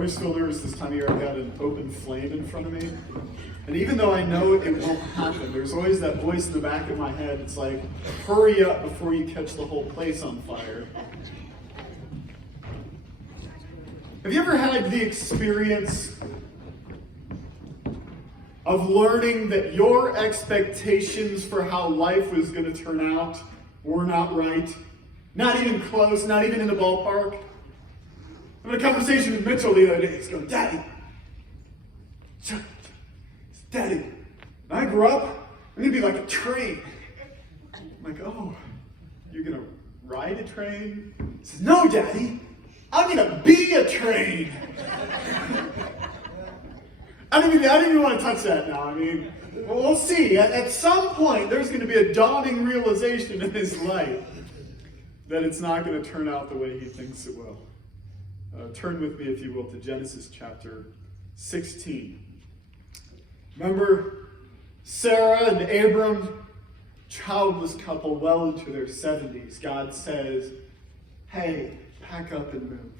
always feel nervous this time of year. I've got an open flame in front of me. And even though I know it won't happen, there's always that voice in the back of my head. It's like, hurry up before you catch the whole place on fire. Have you ever had the experience of learning that your expectations for how life was going to turn out were not right? Not even close, not even in the ballpark? I had a conversation with Mitchell the other day. He's going, Daddy, when I grow up, I'm going to be like a train. I'm like, oh, you're going to ride a train? He says, no, Daddy, I'm going to be a train. I don't even want to touch that now. I mean, we'll see. At some point, there's going to be a dawning realization in his life that it's not going to turn out the way he thinks it will. Turn with me, if you will, to Genesis chapter 16. Remember Sarah and Abram, childless couple, well into their 70s. God says, hey, pack up and move.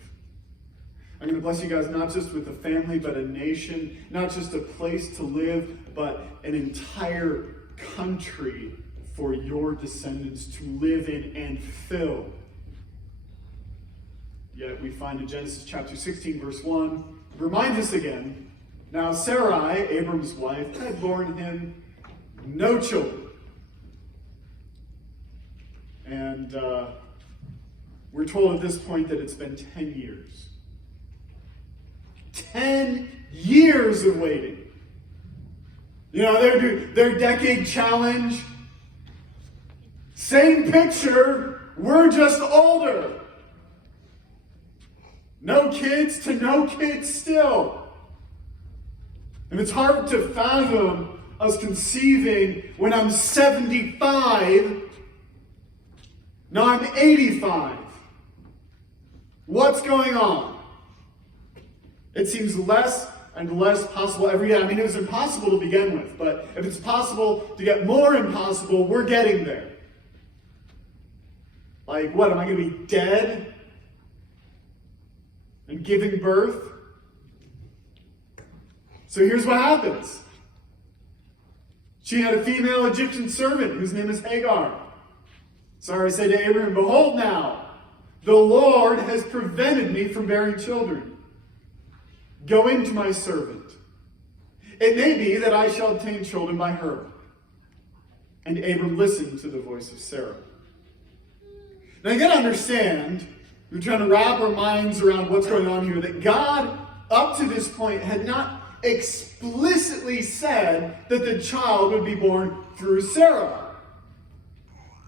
I'm going to bless you guys not just with a family, but a nation, not just a place to live, but an entire country for your descendants to live in and fill. Yet we find in Genesis chapter 16, verse 1, reminds us again, now Sarai, Abram's wife, had borne him no children. And we're told at this point that it's been 10 years. 10 years of waiting. You know, their decade challenge. Same picture, we're just older. No kids to no kids still. And it's hard to fathom us conceiving when I'm 75, now I'm 85. What's going on? It seems less and less possible every day. I mean, it was impossible to begin with, but if it's possible to get more impossible, we're getting there. Like, what, am I going to be dead and giving birth? So here's what happens. She had a female Egyptian servant whose name is Hagar. Sarah said to Abraham, behold now, the Lord has prevented me from bearing children. Go in to my servant. It may be that I shall obtain children by her. And Abram listened to the voice of Sarah. Now you got to understand, we're trying to wrap our minds around what's going on here, that God, up to this point, had not explicitly said that the child would be born through Sarah.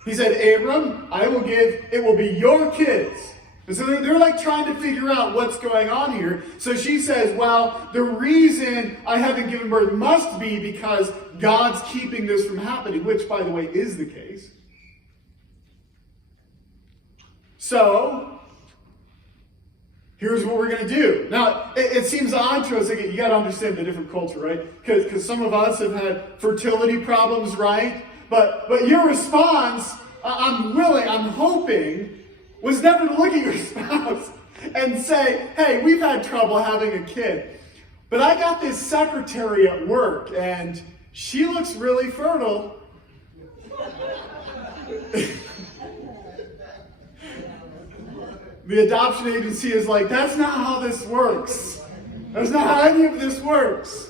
He said, Abram, it will be your kids. And so they're like trying to figure out what's going on here. So she says, well, the reason I haven't given birth must be because God's keeping this from happening, which, by the way, is the case. So, here's what we're going to do. Now, it seems odd to us. Again, you got to understand the different culture, right? Because some of us have had fertility problems, right? But your response, I'm hoping, was never to look at your spouse and say, hey, we've had trouble having a kid. But I got this secretary at work, and she looks really fertile. The adoption agency is like, that's not how this works. That's not how any of this works.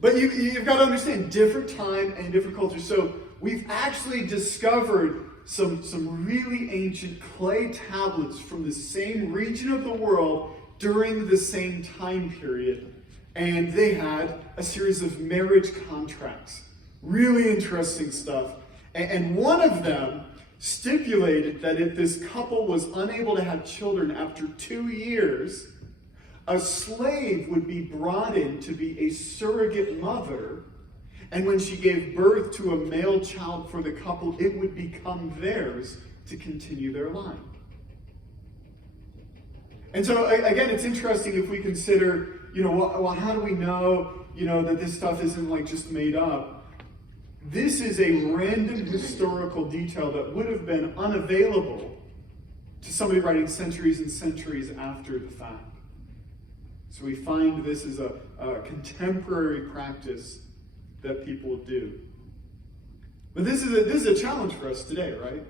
But you've got to understand, different time and different cultures. So we've actually discovered some really ancient clay tablets from the same region of the world during the same time period. And they had a series of marriage contracts. Really interesting stuff. And one of them stipulated that if this couple was unable to have children after 2 years, a slave would be brought in to be a surrogate mother, and when she gave birth to a male child for the couple, it would become theirs to continue their line. And so, again, it's interesting if we consider, well, how do we know, that this stuff isn't like just made up? This is a random historical detail that would have been unavailable to somebody writing centuries and centuries after the fact. So we find this is a contemporary practice that people do. But this is a challenge for us today, right?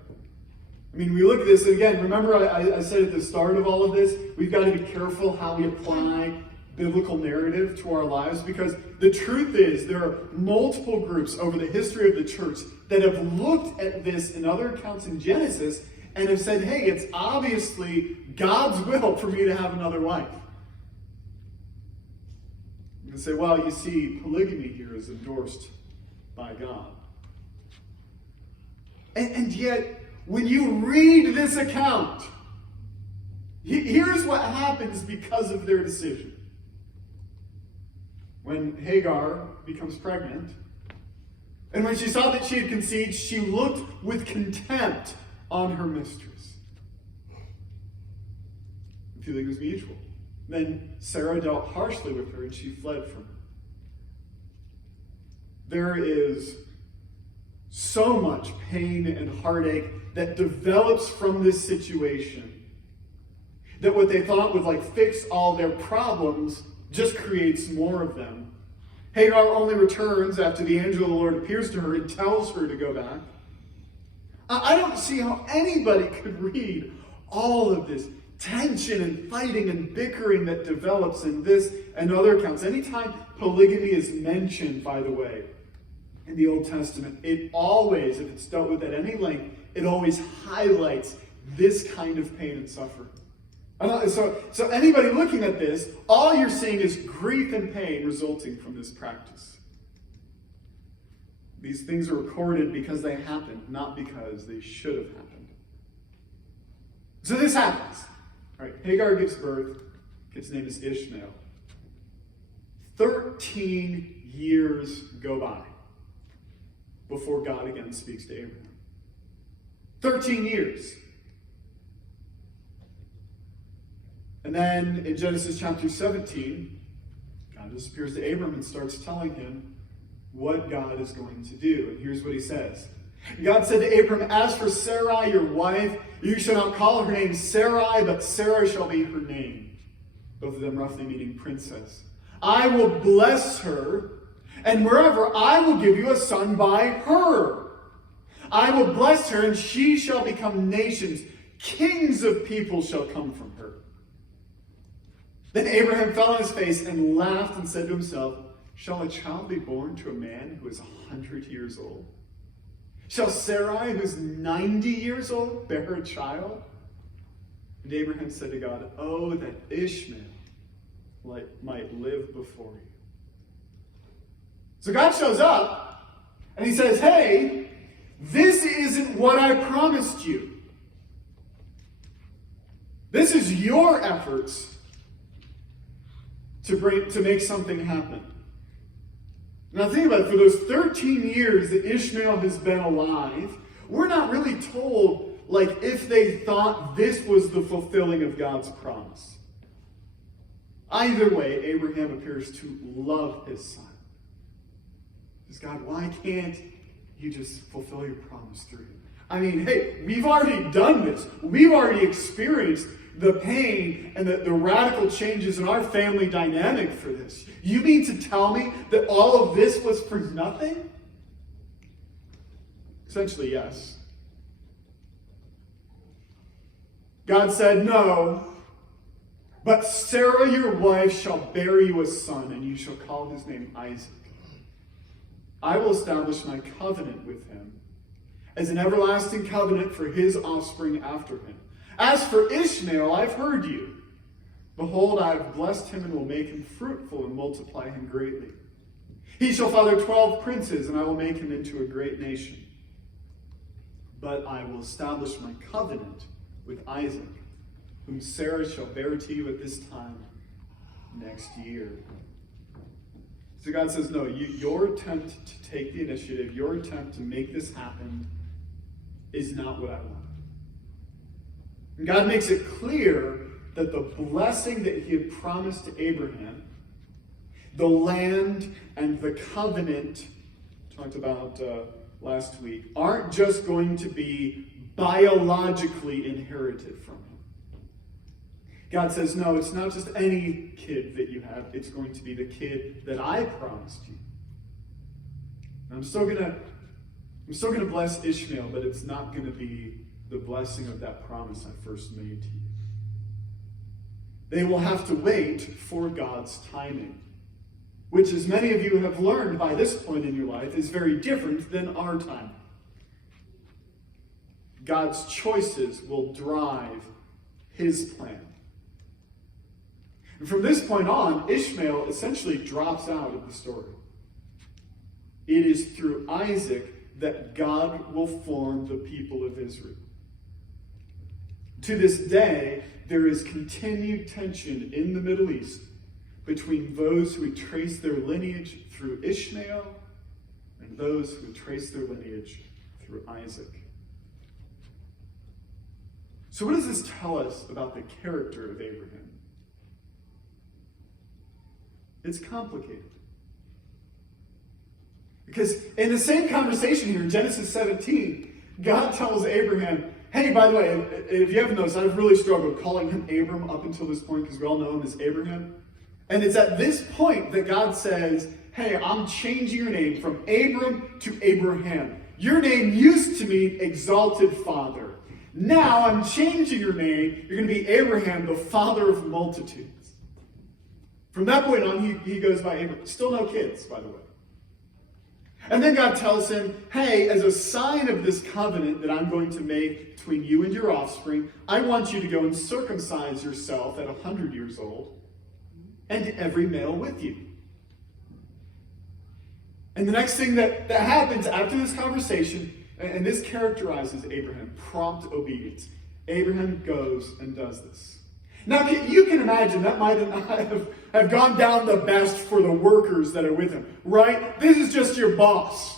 I mean, we look at this, and again, remember I said at the start of all of this, we've got to be careful how we apply biblical narrative to our lives, because the truth is there are multiple groups over the history of the church that have looked at this in other accounts in Genesis and have said, hey, it's obviously God's will for me to have another wife. You can say, well, you see, polygamy here is endorsed by God. And yet, when you read this account, here's what happens because of their decision. When Hagar becomes pregnant, and when she saw that she had conceived, she looked with contempt on her mistress. The feeling was mutual. Then Sarah dealt harshly with her, and she fled from her. There is so much pain and heartache that develops from this situation, that what they thought would fix all their problems just creates more of them. Hagar only returns after the angel of the Lord appears to her and tells her to go back. I don't see how anybody could read all of this tension and fighting and bickering that develops in this and other accounts. Anytime polygamy is mentioned, by the way, in the Old Testament, it always, if it's dealt with at any length, it always highlights this kind of pain and suffering. So anybody looking at this, all you're seeing is grief and pain resulting from this practice. These things are recorded because they happened, not because they should have happened. So this happens. All right, Hagar gives birth. Kid's name is Ishmael. 13 years go by before God again speaks to Abraham. 13 years. And then in Genesis chapter 17, God just appears to Abram and starts telling him what God is going to do. And here's what he says. God said to Abram, as for Sarai, your wife, you shall not call her name Sarai, but Sarah shall be her name. Both of them roughly meaning princess. I will bless her, and moreover, I will give you a son by her. I will bless her, and she shall become nations. Kings of people shall come from her. Then Abraham fell on his face and laughed and said to himself, shall a child be born to a man who is 100 years old? Shall Sarai, who's 90 years old, bear a child? And Abraham said to God, oh, that Ishmael might live before you. So God shows up, and he says, hey, this isn't what I promised you. This is your efforts to make something happen. Now think about it, for those 13 years that Ishmael has been alive, we're not really told if they thought this was the fulfilling of God's promise. Either way, Abraham appears to love his son. Says, God, why can't you just fulfill your promise through him? I mean, hey, we've already done this. We've already experienced the pain and the radical changes in our family dynamic for this. You mean to tell me that all of this was for nothing? Essentially, yes. God said, no, but Sarah, your wife, shall bear you a son, and you shall call his name Isaac. I will establish my covenant with him as an everlasting covenant for his offspring after him. As for Ishmael, I've heard you. Behold, I have blessed him and will make him fruitful and multiply him greatly. He shall father 12 princes, and I will make him into a great nation. But I will establish my covenant with Isaac, whom Sarah shall bear to you at this time next year. So God says, no, your attempt to take the initiative, your attempt to make this happen is not what I want. And God makes it clear that the blessing that he had promised to Abraham, the land and the covenant, talked about last week, aren't just going to be biologically inherited from him. God says, no, it's not just any kid that you have. It's going to be the kid that I promised you. And I'm still gonna bless Ishmael, but it's not going to be the blessing of that promise I first made to you. They will have to wait for God's timing, which, as many of you have learned by this point in your life, is very different than our time. God's choices will drive his plan. And from this point on, Ishmael essentially drops out of the story. It is through Isaac that God will form the people of Israel. To this day, there is continued tension in the Middle East between those who trace their lineage through Ishmael and those who trace their lineage through Isaac. So what does this tell us about the character of Abraham? It's complicated. Because in the same conversation here in Genesis 17, God tells Abraham, hey, by the way, if you haven't noticed, I've really struggled calling him Abram up until this point because we all know him as Abraham. And it's at this point that God says, hey, I'm changing your name from Abram to Abraham. Your name used to mean exalted father. Now I'm changing your name. You're going to be Abraham, the father of multitudes. From that point on, he goes by Abraham. Still no kids, by the way. And then God tells him, hey, as a sign of this covenant that I'm going to make between you and your offspring, I want you to go and circumcise yourself at 100 years old and every male with you. And the next thing that happens after this conversation, and this characterizes Abraham, prompt obedience. Abraham goes and does this. Now, you can imagine that might not have gone down the best for the workers that are with him, right? This is just your boss.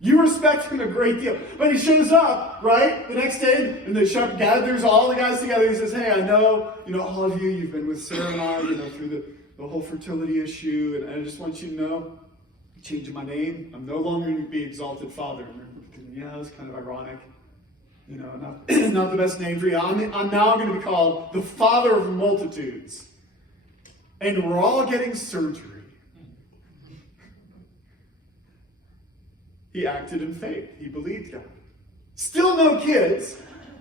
You respect him a great deal. But he shows up, right, the next day, and the shop gathers all the guys together. He says, hey, I know, all of you, you've been with Sarah and I, through the whole fertility issue, and I just want you to know, I'm changing my name. I'm no longer going to be exalted father. Yeah, that's kind of ironic. Not the best name for you. I'm now going to be called the father of multitudes. And we're all getting surgery. He acted in faith. He believed God. Still no kids.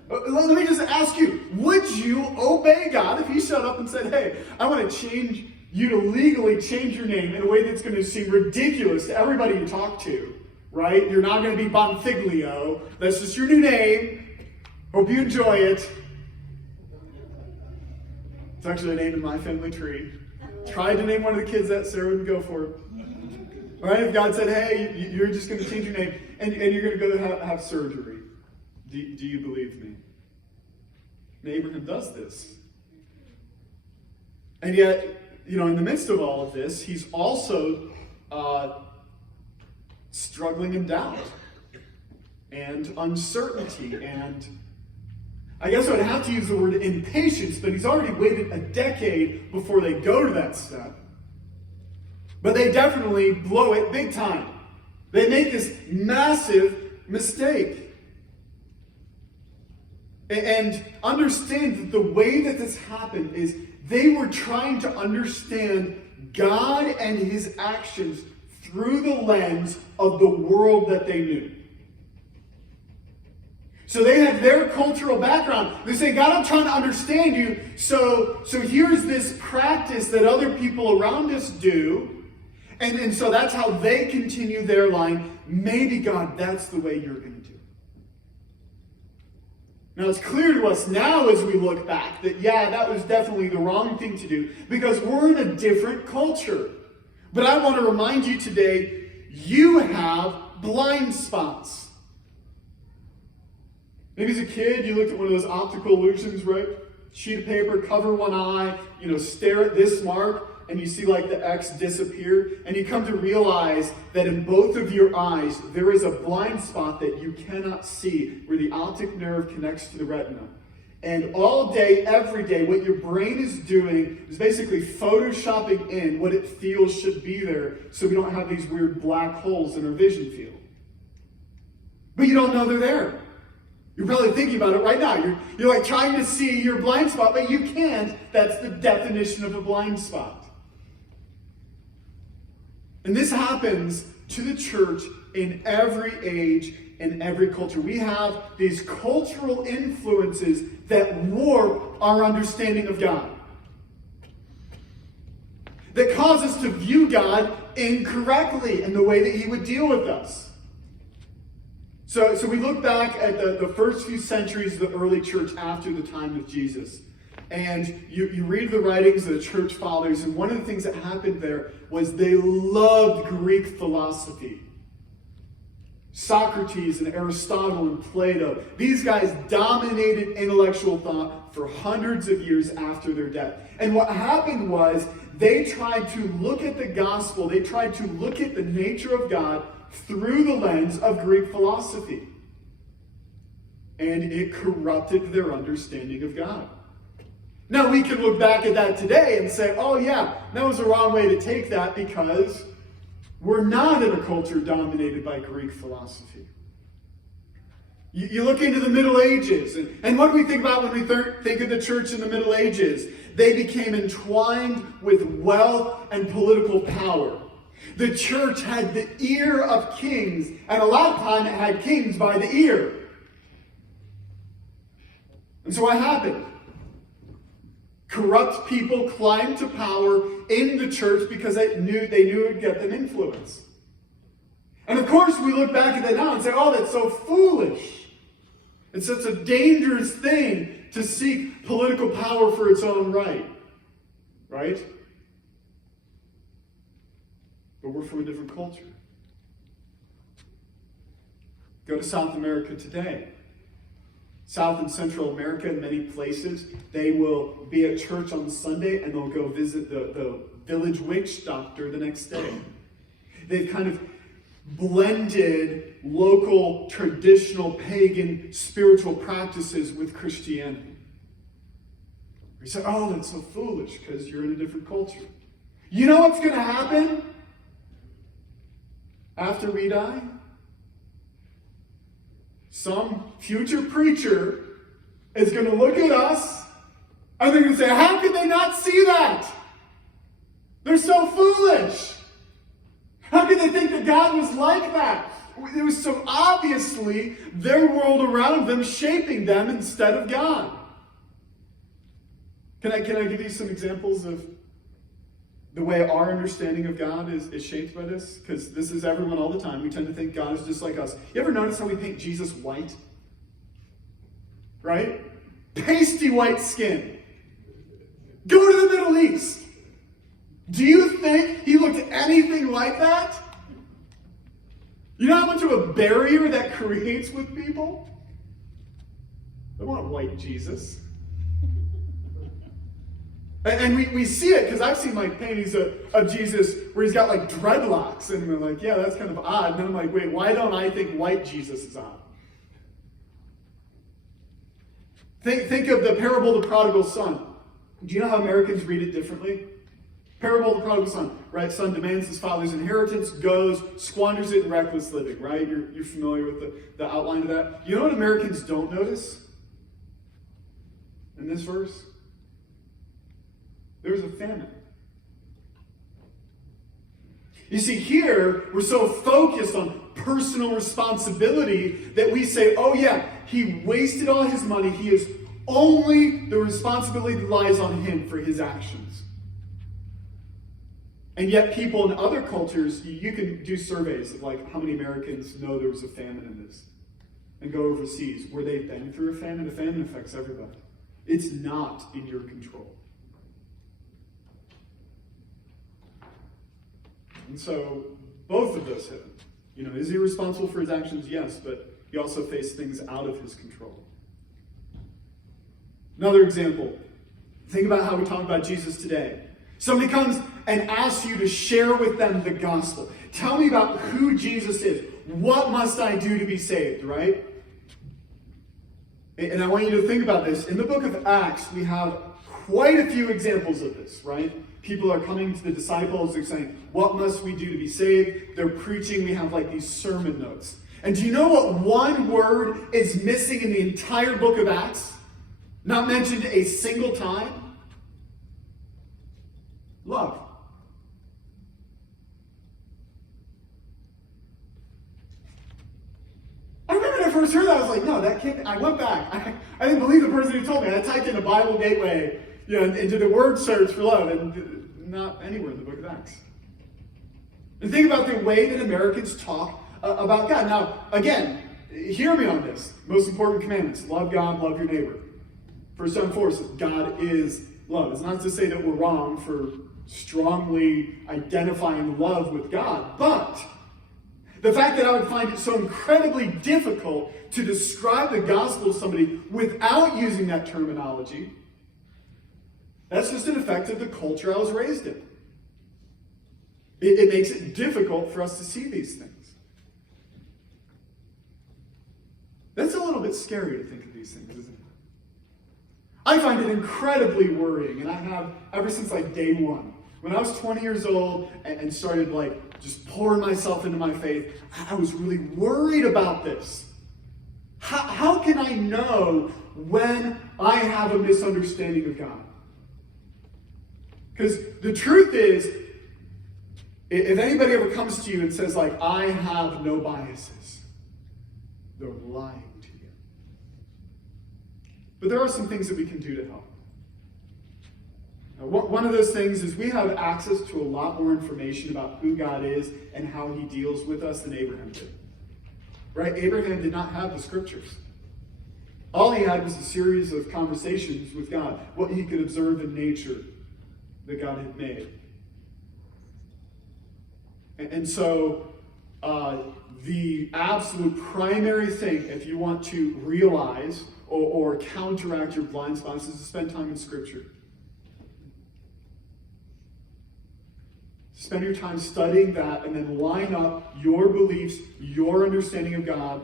Let me just ask you, would you obey God if he showed up and said, hey, I want to change you to legally change your name in a way that's going to seem ridiculous to everybody you talk to? Right? You're not going to be Bonfiglio. That's just your new name. Hope you enjoy it. It's actually a name in my family tree. Tried to name one of the kids that, Sarah wouldn't go for it. All right? If God said, hey, you're just going to change your name and you're going to go have surgery, do you believe me? And Abraham does this. And yet, in the midst of all of this, he's also struggling in doubt and uncertainty, and I guess I would have to use the word impatience, but he's already waited a decade before they go to that step. But they definitely blow it big time. They make this massive mistake. And understand that the way that this happened is they were trying to understand God and his actions through the lens of the world that they knew. So they had their cultural background. They say, God, I'm trying to understand you. So here's this practice that other people around us do. And so that's how they continue their line. Maybe, God, that's the way you're going to do it. Now, it's clear to us now as we look back that, that was definitely the wrong thing to do because we're in a different culture. But I want to remind you today, you have blind spots. Maybe as a kid, you looked at one of those optical illusions, right? Sheet of paper, cover one eye, stare at this mark, and you see like the X disappear. And you come to realize that in both of your eyes, there is a blind spot that you cannot see where the optic nerve connects to the retina. And all day, every day, what your brain is doing is basically photoshopping in what it feels should be there so we don't have these weird black holes in our vision field. But you don't know they're there. You're probably thinking about it right now. You're like trying to see your blind spot, but you can't. That's the definition of a blind spot. And this happens to the church in every age and every culture. We have these cultural influences that warp our understanding of God, that cause us to view God incorrectly in the way that he would deal with us. So we look back at the first few centuries of the early church after the time of Jesus. And you read the writings of the church fathers, and one of the things that happened there was they loved Greek philosophy. Socrates and Aristotle and Plato, these guys dominated intellectual thought for hundreds of years after their death. And what happened was they tried to look at the gospel, they tried to look at the nature of God through the lens of Greek philosophy. And it corrupted their understanding of God. Now we can look back at that today and say, oh yeah, that was the wrong way to take that because we're not in a culture dominated by Greek philosophy. You look into the Middle Ages, and what do we think about when we think of the church in the Middle Ages? They became entwined with wealth and political power. The church had the ear of kings, and a lot of time it had kings by the ear. And so what happened? Corrupt people climbed to power in the church because they knew it would get them influence. And of course, we look back at that now and say, oh, that's so foolish. It's such a dangerous thing to seek political power for its own right. Right? But we're from a different culture. Go to South America today. South and Central America, in many places, they will be at church on Sunday and they'll go visit the village witch doctor the next day. They've kind of blended local, traditional, pagan, spiritual practices with Christianity. We say, oh, that's so foolish because you're in a different culture. You know what's going to happen after we die? Some future preacher is going to look at us and they're going to say, how could they not see that? They're so foolish. How could they think that God was like that? It was so obviously their world around them shaping them instead of God. Can I give you some examples of the way our understanding of God is shaped by this? Because this is everyone all the time. We tend to think God is just like us. You ever notice how we paint Jesus white? Right? Pasty white skin. Go to the Middle East. Do you think he looked anything like that? You know how much of a barrier that creates with people? They want white Jesus. And we see it, because I've seen like paintings of Jesus where he's got like dreadlocks, and we're like, yeah, that's kind of odd. And then I'm like, wait, why don't I think white Jesus is odd? Think of the parable of the prodigal son. Do you know how Americans read it differently? Parable of the prodigal son, right? Son demands his father's inheritance, goes, squanders it in reckless living, right? You're familiar with the outline of that. You know what Americans don't notice in this verse? There was a famine. You see, here, we're so focused on personal responsibility that we say, oh yeah, he wasted all his money. He is only the responsibility that lies on him for his actions. And yet people in other cultures, you can do surveys of like how many Americans know there was a famine in this. And go overseas where they've been through a famine. A famine affects everybody. It's not in your control. And so, both of those hit him. You know, is he responsible for his actions? Yes, but he also faced things out of his control. Another example. Think about how we talk about Jesus today. Somebody comes and asks you to share with them the gospel. Tell me about who Jesus is. What must I do to be saved, right? And I want you to think about this. In the book of Acts, we have quite a few examples of this, right? People are coming to the disciples, they're saying, what must we do to be saved? They're preaching, we have like these sermon notes. And do you know what one word is missing in the entire book of Acts? Not mentioned a single time? Love. I remember when I first heard that, I was like, no, that can't. I went back. I didn't believe the person who told me. I typed in a Bible Gateway, into the word search for love, and not anywhere in the book of Acts. And think about the way that Americans talk about God. Now, again, hear me on this. Most important commandments: love God, love your neighbor. First and foremost, God is love. It's not to say that we're wrong for strongly identifying love with God, but the fact that I would find it so incredibly difficult to describe the gospel to somebody without using that terminology, that's just an effect of the culture I was raised in. It makes it difficult for us to see these things. That's a little bit scary to think of these things, isn't it? I find it incredibly worrying, and I have ever since day one. When I was 20 years old and started just pouring myself into my faith, I was really worried about this. How can I know when I have a misunderstanding of God? Because the truth is, if anybody ever comes to you and says, I have no biases, they're lying to you. But there are some things that we can do to help. Now, one of those things is we have access to a lot more information about who God is and how he deals with us than Abraham did. Right? Abraham did not have the scriptures. All he had was a series of conversations with God, what he could observe in nature that God had made. And so the absolute primary thing, if you want to realize or counteract your blind spots, is to spend time in Scripture. Spend your time studying that and then line up your beliefs, your understanding of God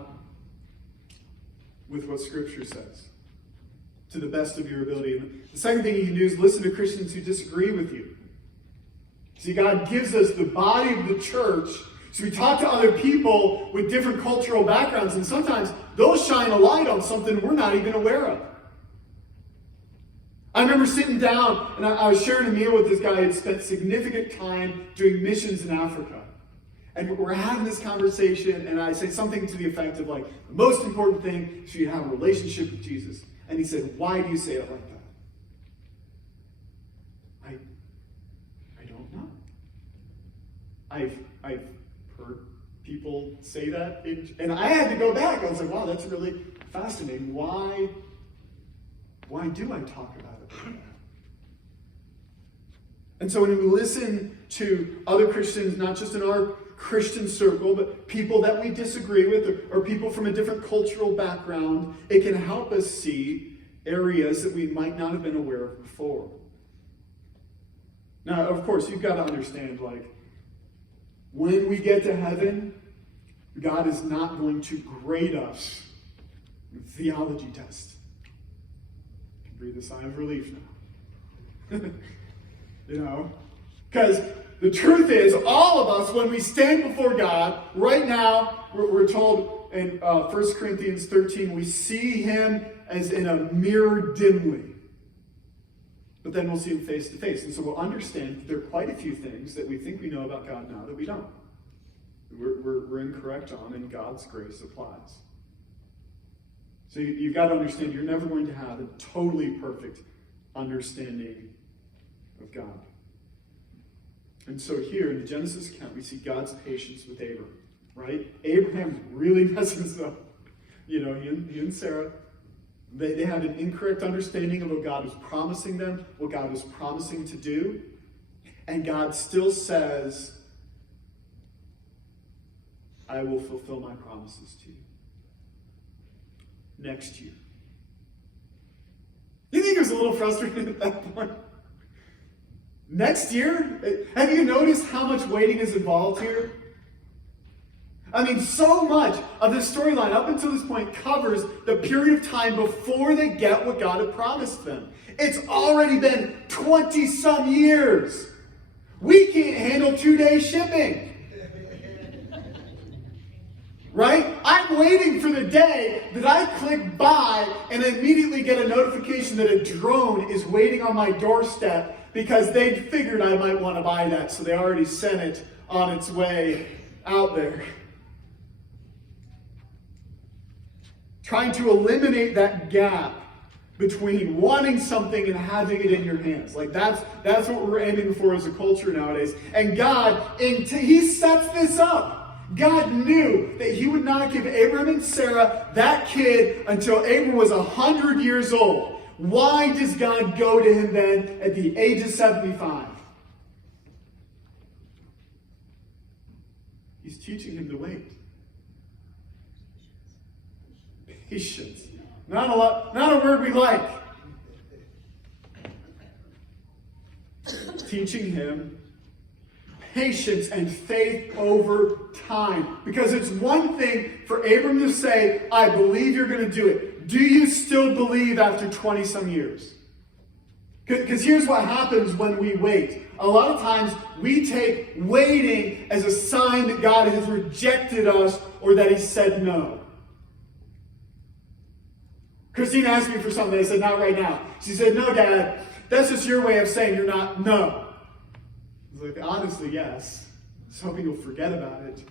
with what Scripture says to the best of your ability. And the second thing you can do is listen to Christians who disagree with you. See, God gives us the body of the church, so we talk to other people with different cultural backgrounds, and sometimes they'll shine a light on something we're not even aware of. I remember sitting down, and I was sharing a meal with this guy who had spent significant time doing missions in Africa. And we're having this conversation, and I say something to the effect of the most important thing is for you to have a relationship with Jesus. And he said, why do you say it like that? I don't know. I've heard people say that, and I had to go back. I was like, wow, that's really fascinating. Why do I talk about it like that? And so when we listen to other Christians, not just in our Christian circle, but people that we disagree with, or people from a different cultural background, it can help us see areas that we might not have been aware of before. Now, of course, you've got to understand, when we get to heaven, God is not going to grade us with theology tests. You can breathe a sigh of relief now. Because the truth is, all of us, when we stand before God, right now, we're told in 1 Corinthians 13, we see him as in a mirror dimly. But then we'll see him face to face. And so we'll understand that there are quite a few things that we think we know about God now that we don't. We're incorrect on, and God's grace applies. So you've got to understand you're never going to have a totally perfect understanding of God. And so here in the Genesis account, we see God's patience with Abraham, right? Abraham really messes up. He and Sarah, they had an incorrect understanding of what God was promising them, what God was promising to do. And God still says, I will fulfill my promises to you next year. You think he was a little frustrated at that point? Next year? Have you noticed how much waiting is involved here? I mean, so much of this storyline up until this point covers the period of time before they get what God had promised them. It's already been 20-some years. We can't handle 2-day shipping. right? I'm waiting for the day that I click buy and immediately get a notification that a drone is waiting on my doorstep because they figured I might want to buy that, so they already sent it on its way out there. Trying to eliminate that gap between wanting something and having it in your hands. Like that's what we're aiming for as a culture nowadays. And God, he sets this up. God knew that he would not give Abram and Sarah that kid until Abram was 100 years old. Why does God go to him then at the age of 75? He's teaching him to wait. Patience. Not a word we like. Teaching him patience and faith over time. Because it's one thing for Abram to say, I believe you're going to do it. Do you still believe after 20 some years? Because here's what happens when we wait. A lot of times we take waiting as a sign that God has rejected us or that he said no. Christine asked me for something. I said, not right now. She said, no, Dad, that's just your way of saying you're not no. I was like, honestly, yes. I was hoping you'll forget about it.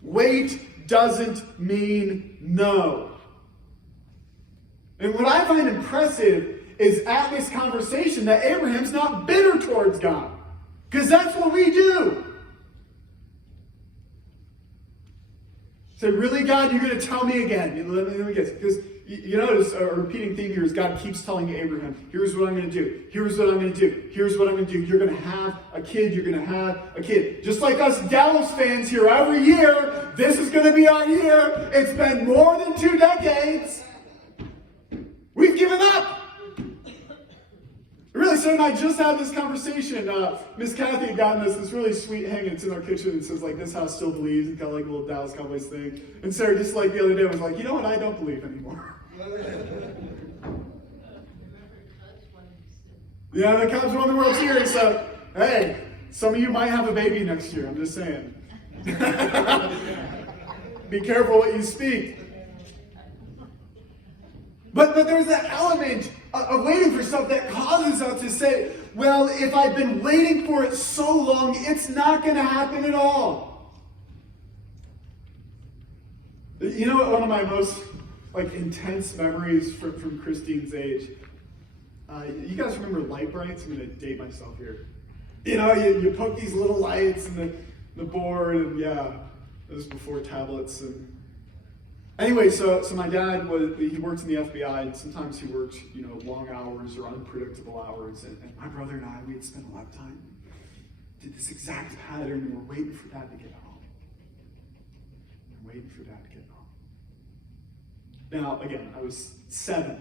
Wait doesn't mean no. And what I find impressive is at this conversation that Abraham's not bitter towards God. Because that's what we do. Say, really, God, you're going to tell me again? Let me guess. Because you notice a repeating theme here is God keeps telling Abraham, here's what I'm going to do. Here's what I'm going to do. Here's what I'm going to do. You're going to have a kid. You're going to have a kid. Just like us Dallas fans here every year, this is going to be our year. It's been more than 2 decades. We've given up. Really, Sarah and I just had this conversation. Miss Kathy had gotten us this really sweet hanging. It's in our kitchen. It says, like, this house still believes. It's got, like, a little Dallas Cowboys thing. And Sarah, just like the other day, was like, you know what? I don't believe anymore. Yeah, the Cubs won the World Series. So, hey, some of you might have a baby next year. I'm just saying. Be careful what you speak. But there's that element of waiting for stuff that causes us to say, well, if I've been waiting for it so long, it's not going to happen at all. You know what one of my most intense memories from Christine's age? You guys remember light brights? I'm going to date myself here. You know, you poke these little lights in the board, and yeah, it was before tablets and anyway, so my dad he worked in the FBI, and sometimes he worked, long hours or unpredictable hours. And my brother and I, we had spent a lot of time, did this exact pattern, and we're waiting for Dad to get home. Now, again, I was 7,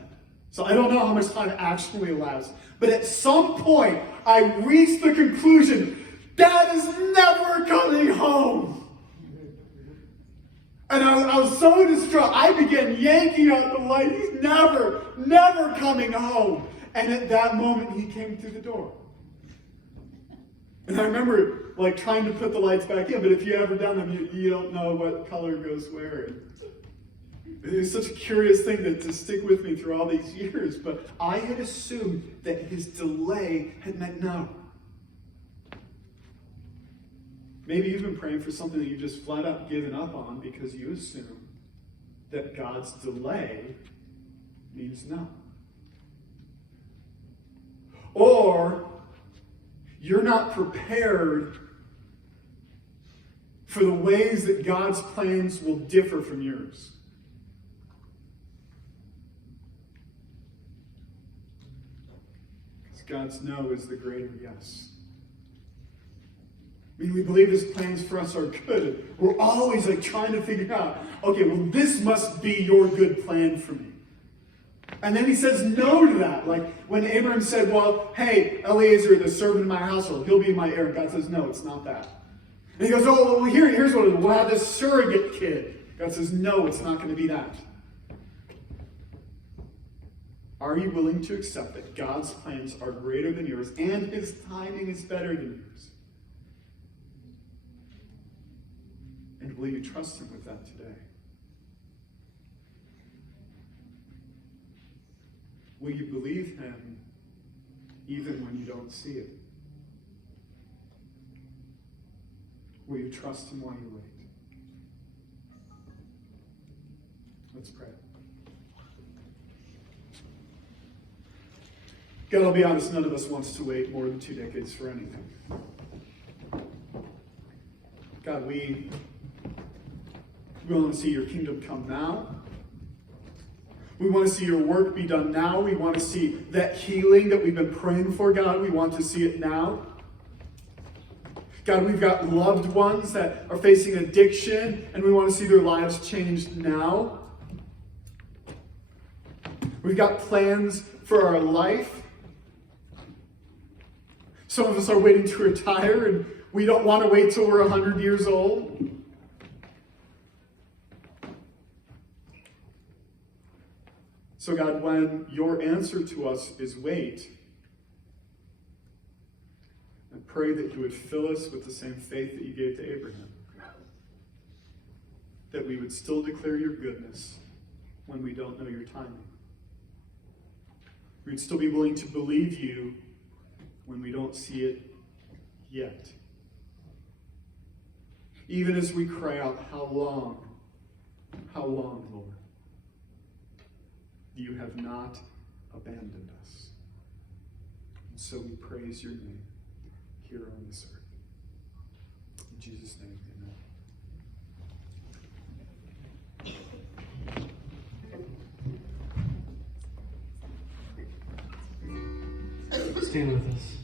so I don't know how much time actually elapsed. But at some point, I reached the conclusion, Dad is never coming home. And I was so distraught, I began yanking out the light. He's never coming home. And at that moment, he came through the door. And I remember, trying to put the lights back in, but if you ever done them, you don't know what color goes where. And it was such a curious thing to stick with me through all these years, but I had assumed that his delay had meant no. Maybe you've been praying for something that you've just flat out given up on because you assume that God's delay means no. Or you're not prepared for the ways that God's plans will differ from yours. Because God's no is the greater yes. I mean, we believe his plans for us are good. We're always trying to figure out, okay, well, this must be your good plan for me. And then he says no to that. Like when Abraham said, well, hey, Eliezer, the servant in my household, he'll be my heir. God says, no, it's not that. And he goes, oh, well, here's what it is. We'll have this surrogate kid. God says, no, it's not going to be that. Are you willing to accept that God's plans are greater than yours and his timing is better than yours? Will you trust him with that today? Will you believe him even when you don't see it? Will you trust him while you wait? Let's pray. God, I'll be honest, none of us wants to wait more than 2 decades for anything. God, we want to see your kingdom come now. We want to see your work be done now. We want to see that healing that we've been praying for, God. We want to see it now. God, we've got loved ones that are facing addiction, and we want to see their lives changed now. We've got plans for our life. Some of us are waiting to retire, and we don't want to wait till we're 100 years old. So God, when your answer to us is wait, I pray that you would fill us with the same faith that you gave to Abraham. That we would still declare your goodness when we don't know your timing. We'd still be willing to believe you when we don't see it yet. Even as we cry out, how long, Lord? You have not abandoned us. And so we praise your name here on this earth. In Jesus' name, amen. Stand with us.